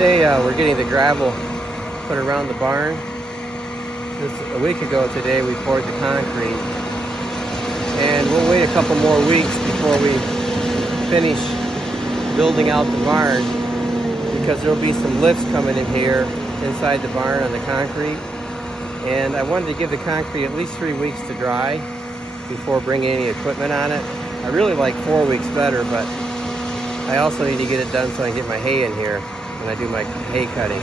Today we're getting the gravel put around the barn. A week ago today we poured the concrete, and we'll wait a couple more weeks before we finish building out the barn, because there'll be some lifts coming in here inside the barn on the concrete, and I wanted to give the concrete at least 3 weeks to dry before bringing any equipment on it. I really like 4 weeks better, but I also need to get it done so I can get my hay in here when I do my hay cutting.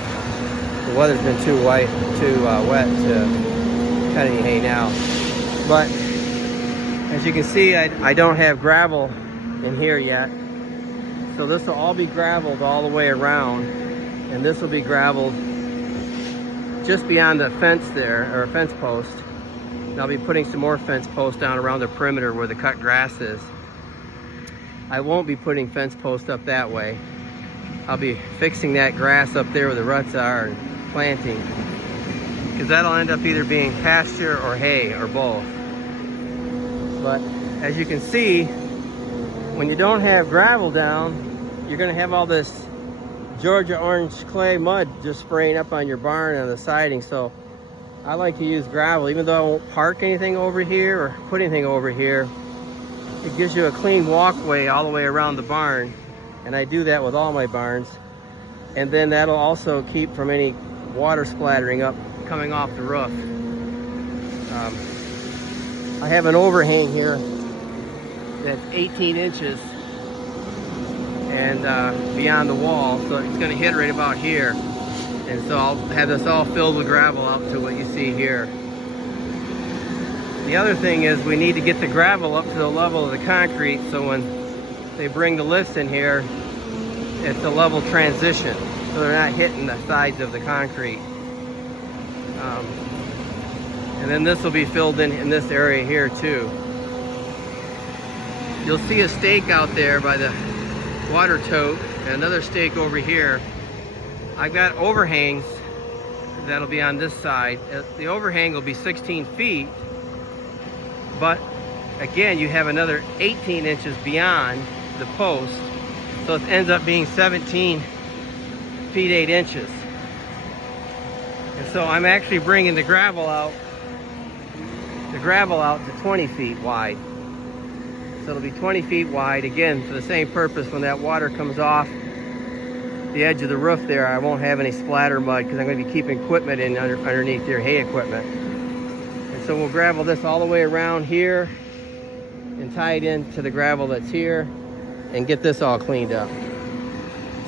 The weather's been too wet to cut any hay now. But as you can see, I don't have gravel in here yet. So this will all be graveled all the way around, and this will be graveled just beyond the fence there, or a fence post. And I'll be putting some more fence posts down around the perimeter where the cut grass is. I won't be putting fence posts up that way. I'll be fixing that grass up there where the ruts are and planting, because that'll end up either being pasture or hay or both. But as you can see, when you don't have gravel down, you're going to have all this Georgia orange clay mud just spraying up on your barn and the siding. So I like to use gravel, even though I won't park anything over here or put anything over here. It gives you a clean walkway all the way around the barn, and I do that with all my barns. And then that'll also keep from any water splattering up coming off the roof. I have an overhang here that's 18 inches and beyond the wall, so it's going to hit right about here. And so I'll have this all filled with gravel up to what you see here. The other thing is we need to get the gravel up to the level of the concrete, so when they bring the lifts in here, it's a level transition, so they're not hitting the sides of the concrete. And then this will be filled in this area here too. You'll see a stake out there by the water tote and another stake over here. I've got overhangs that'll be on this side. The overhang will be 16 feet, but again, you have another 18 inches beyond the post, so it ends up being 17 feet 8 inches. And so I'm actually bringing the gravel out to 20 feet wide. So it'll be 20 feet wide, again, for the same purpose. When that water comes off the edge of the roof there, I won't have any splatter mud, because I'm going to be keeping equipment in underneath your hay equipment. And so we'll gravel this all the way around here and tie it into the gravel that's here and get this all cleaned up.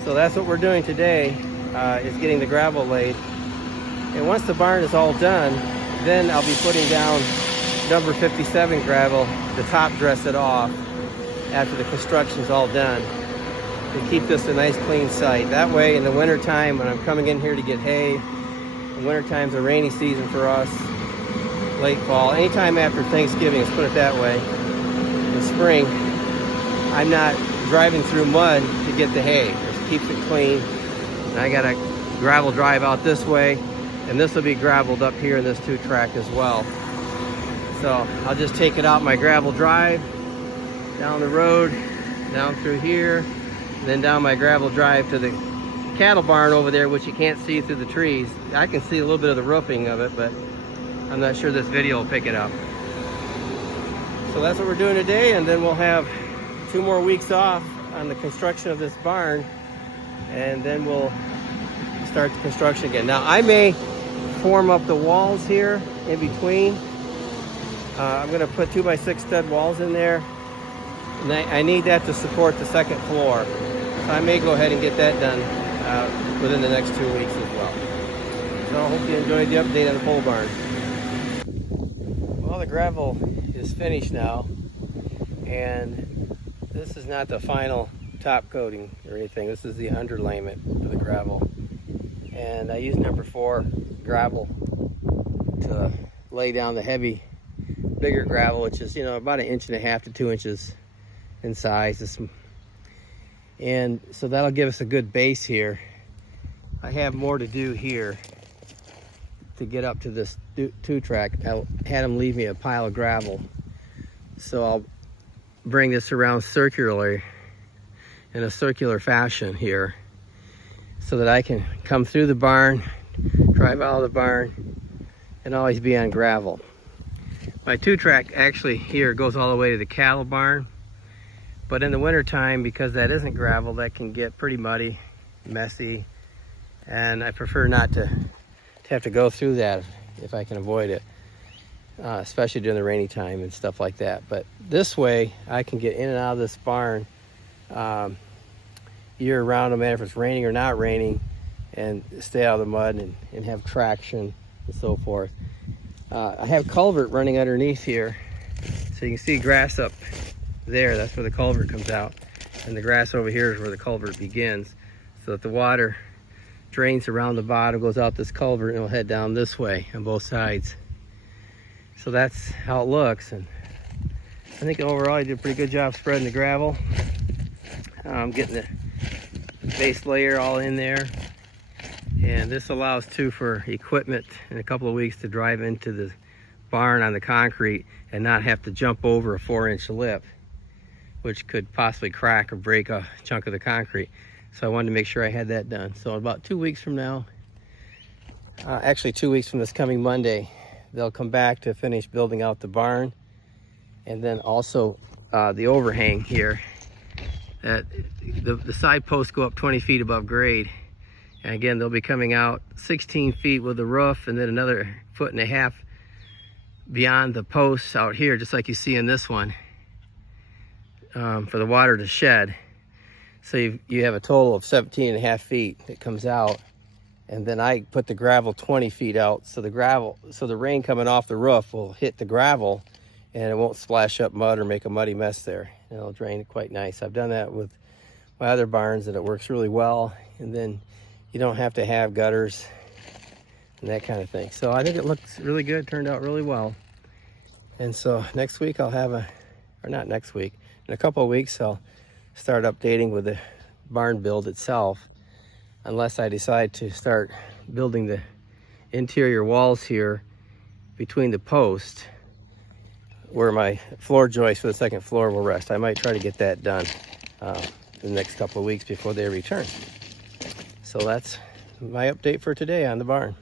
So that's what we're doing today, is getting the gravel laid. And once the barn is all done, then I'll be putting down number 57 gravel to top dress it off after the construction's all done, to keep this a nice clean site. That way in the winter time, when I'm coming in here to get hay, the winter time's a rainy season for us, late fall, anytime after Thanksgiving, let's put it that way. In spring, I'm not driving through mud to get the hay. It keeps it clean. And I got a gravel drive out this way, and this will be graveled up here in this 2-track as well. So I'll just take it out my gravel drive, down the road, down through here, then down my gravel drive to the cattle barn over there, which you can't see through the trees. I can see a little bit of the roofing of it, but I'm not sure this video will pick it up. So that's what we're doing today, and then we'll have 2 more weeks off on the construction of this barn, and then we'll start the construction again. Now I may form up the walls here in between. I'm going to put 2x6 stud walls in there, and I need that to support the second floor. So I may go ahead and get that done within the next 2 weeks as well. So I hope you enjoyed the update on the pole barn. Well, the gravel is finished now, and this is not the final top coating or anything. This is the underlayment for the gravel, and I use number 4 gravel to lay down the heavy, bigger gravel, which is, about 1.5 inches to 2 inches in size. And so that'll give us a good base here. I have more to do here to get up to this 2-track. I had them leave me a pile of gravel, so I'll bring this around circularly in a circular fashion here, so that I can come through the barn, drive out of the barn, and always be on gravel. My 2-track actually here goes all the way to the cattle barn, but in the winter time, because that isn't gravel, that can get pretty muddy, messy, and I prefer not to have to go through that if I can avoid it, especially during the rainy time and stuff like that. But this way I can get in and out of this barn year round, no matter if it's raining or not raining, and stay out of the mud and have traction and so forth. I have culvert running underneath here, so you can see grass up there. That's where the culvert comes out, and the grass over here is where the culvert begins, so that the water drains around the bottom, goes out this culvert, and it'll head down this way on both sides. So that's how it looks, and I think overall I did a pretty good job spreading the gravel, getting the base layer all in there. And this allows too for equipment in a couple of weeks to drive into the barn on the concrete and not have to jump over a 4-inch lip, which could possibly crack or break a chunk of the concrete. So I wanted to make sure I had that done. So about 2 weeks from now, actually 2 weeks from this coming Monday, they'll come back to finish building out the barn, and then also the overhang here. The side posts go up 20 feet above grade, and again they'll be coming out 16 feet with the roof, and then another 1.5 feet beyond the posts out here, just like you see in this one, for the water to shed. So you have a total of 17.5 feet that comes out, and then I put the gravel 20 feet out, so the rain coming off the roof will hit the gravel and it won't splash up mud or make a muddy mess there. And it'll drain quite nice. I've done that with my other barns and it works really well, and then you don't have to have gutters and that kind of thing. So I think it looks really good, turned out really well. And so next week I'll have or not next week, in a couple of weeks I'll start updating with the barn build itself, unless I decide to start building the interior walls here between the posts where my floor joist for the second floor will rest. I might try to get that done in the next couple of weeks before they return. So that's my update for today on the barn.